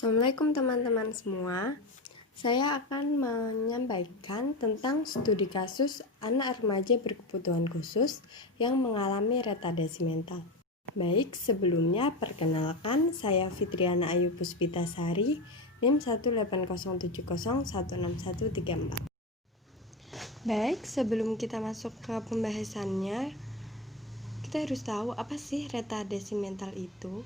Assalamualaikum teman-teman semua. Saya akan menyampaikan tentang studi kasus anak remaja berkebutuhan khusus yang mengalami retardasi mental. Baik, sebelumnya perkenalkan saya Fitriana Ayu Puspitasari, NIM 18070161134. Baik, sebelum kita masuk ke pembahasannya, kita harus tahu apa sih retardasi mental itu.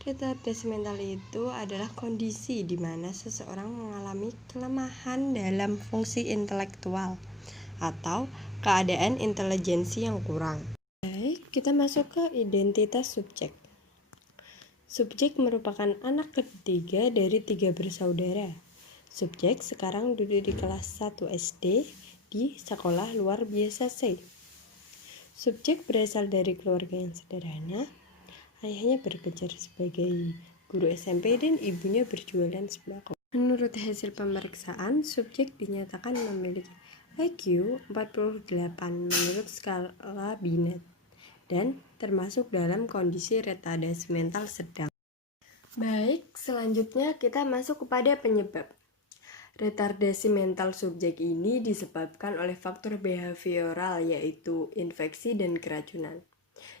Retardasi mental itu adalah kondisi di mana seseorang mengalami kelemahan dalam fungsi intelektual atau keadaan intelijensi yang kurang. Baik, kita masuk ke identitas subjek. Subjek merupakan anak ketiga dari 3 bersaudara. Subjek sekarang duduk di kelas 1 SD di sekolah luar biasa C. Subjek berasal dari keluarga yang sederhana. Ayahnya bekerja sebagai guru SMP dan ibunya berjualan sembako. Menurut hasil pemeriksaan, subjek dinyatakan memiliki IQ 48 menurut skala Binet dan termasuk dalam kondisi retardasi mental sedang. Baik, selanjutnya kita masuk kepada penyebab. Retardasi mental subjek ini disebabkan oleh faktor behavioral yaitu infeksi dan keracunan.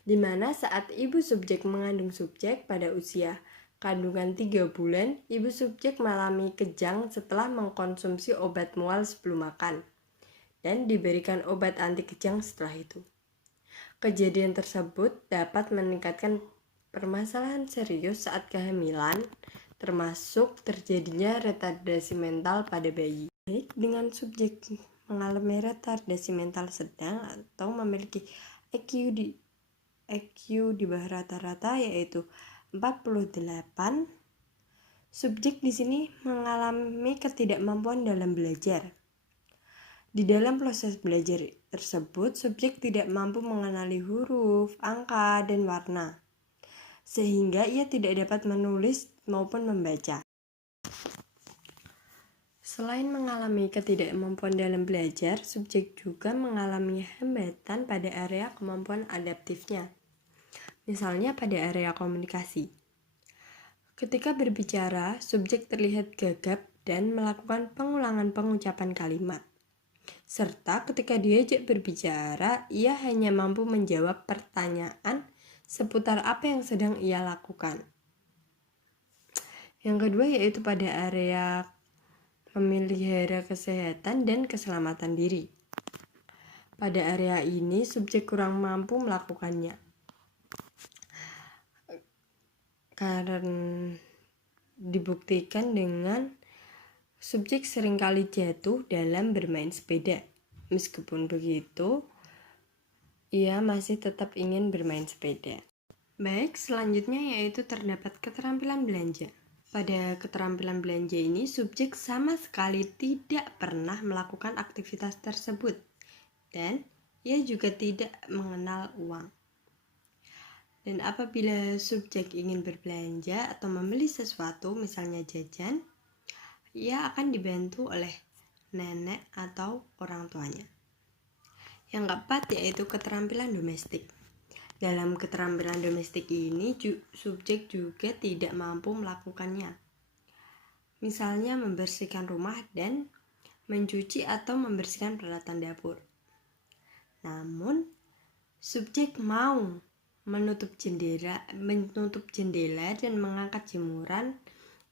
Di mana saat ibu subjek mengandung subjek pada usia kandungan 3 bulan, ibu subjek mengalami kejang setelah mengkonsumsi obat mual sebelum makan dan diberikan obat anti kejang setelah itu. Kejadian tersebut dapat meningkatkan permasalahan serius saat kehamilan, termasuk terjadinya retardasi mental pada bayi. Baik, dengan subjek mengalami retardasi mental sedang atau memiliki IQ di bawah rata-rata yaitu 48. Subjek di sini mengalami ketidakmampuan dalam belajar. Di dalam proses belajar tersebut, subjek tidak mampu mengenali huruf, angka, dan warna, sehingga ia tidak dapat menulis maupun membaca. Selain mengalami ketidakmampuan dalam belajar, subjek juga mengalami hambatan pada area kemampuan adaptifnya. Misalnya pada area komunikasi. Ketika berbicara, subjek terlihat gagap dan melakukan pengulangan pengucapan kalimat. Serta ketika diajak berbicara, ia hanya mampu menjawab pertanyaan seputar apa yang sedang ia lakukan. Yang kedua yaitu pada area memelihara kesehatan dan keselamatan diri. Pada area ini, subjek kurang mampu melakukannya. Karena dibuktikan dengan subjek seringkali jatuh dalam bermain sepeda. Meskipun begitu, ia masih tetap ingin bermain sepeda. Baik, selanjutnya yaitu terdapat keterampilan belanja. Pada keterampilan belanja ini, subjek sama sekali tidak pernah melakukan aktivitas tersebut dan ia juga tidak mengenal uang. Dan apabila subjek ingin berbelanja atau membeli sesuatu, misalnya jajan, ia akan dibantu oleh nenek atau orang tuanya. Yang keempat yaitu keterampilan domestik. Dalam keterampilan domestik ini, subjek juga tidak mampu melakukannya. Misalnya membersihkan rumah dan mencuci atau membersihkan peralatan dapur. Namun, subjek mau menutup jendela dan mengangkat jemuran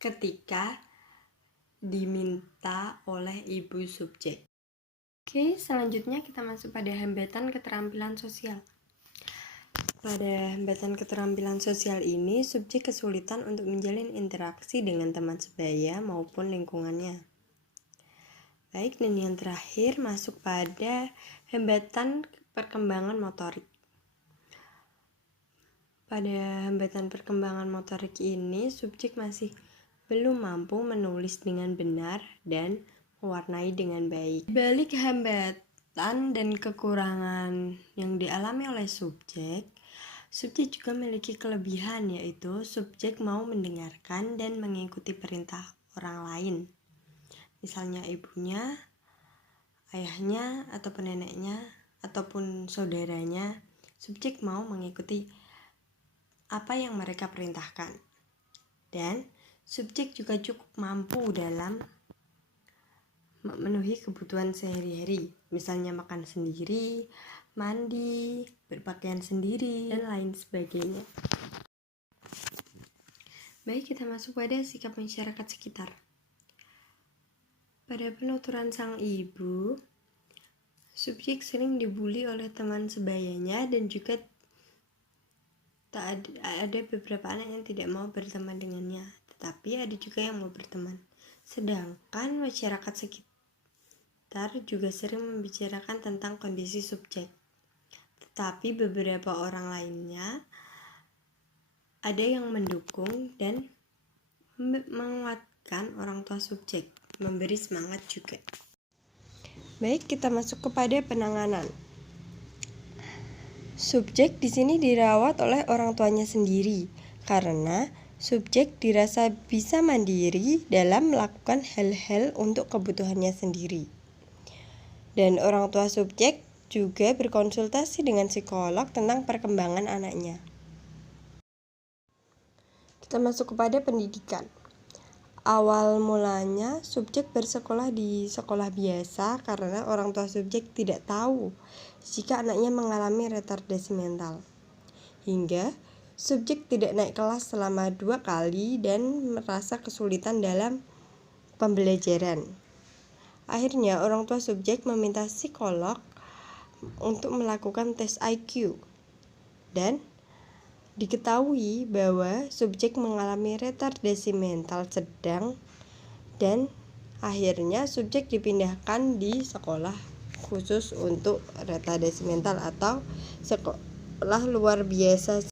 ketika diminta oleh ibu subjek. Oke, selanjutnya kita masuk pada hambatan keterampilan sosial. Pada hambatan keterampilan sosial ini, subjek kesulitan untuk menjalin interaksi dengan teman sebaya maupun lingkungannya. Baik, dan yang terakhir masuk pada hambatan perkembangan motorik. Pada hambatan perkembangan motorik ini, subjek masih belum mampu menulis dengan benar dan mewarnai dengan baik. Di balik hambatan dan kekurangan yang dialami oleh subjek juga memiliki kelebihan, yaitu subjek mau mendengarkan dan mengikuti perintah orang lain. Misalnya ibunya, ayahnya, ataupun neneknya, ataupun saudaranya, subjek mau mengikuti apa yang mereka perintahkan. Dan Subjek juga cukup mampu dalam memenuhi kebutuhan sehari-hari, misalnya makan sendiri, mandi, berpakaian sendiri, dan lain sebagainya. Baik, kita masuk pada sikap masyarakat sekitar. Pada penuturan sang ibu, subjek sering dibully oleh teman sebayanya dan juga ada beberapa anak yang tidak mau berteman dengannya, tetapi ada juga yang mau berteman. Sedangkan masyarakat sekitar juga sering membicarakan tentang kondisi subjek. Tetapi beberapa orang lainnya ada yang mendukung dan menguatkan orang tua subjek, memberi semangat juga. Baik, kita masuk kepada penanganan. Subjek di sini dirawat oleh orang tuanya sendiri karena subjek dirasa bisa mandiri dalam melakukan hal-hal untuk kebutuhannya sendiri. Dan orang tua subjek juga berkonsultasi dengan psikolog tentang perkembangan anaknya. Kita masuk kepada pendidikan. Awal mulanya subjek bersekolah di sekolah biasa karena orang tua subjek tidak tahu jika anaknya mengalami retardasi mental. Hingga subjek tidak naik kelas selama 2 kali dan merasa kesulitan dalam pembelajaran. Akhirnya orang tua subjek meminta psikolog untuk melakukan tes IQ dan diketahui bahwa subjek mengalami retardasi mental sedang dan akhirnya subjek dipindahkan di sekolah khusus untuk retardasi mental atau sekolah luar biasa.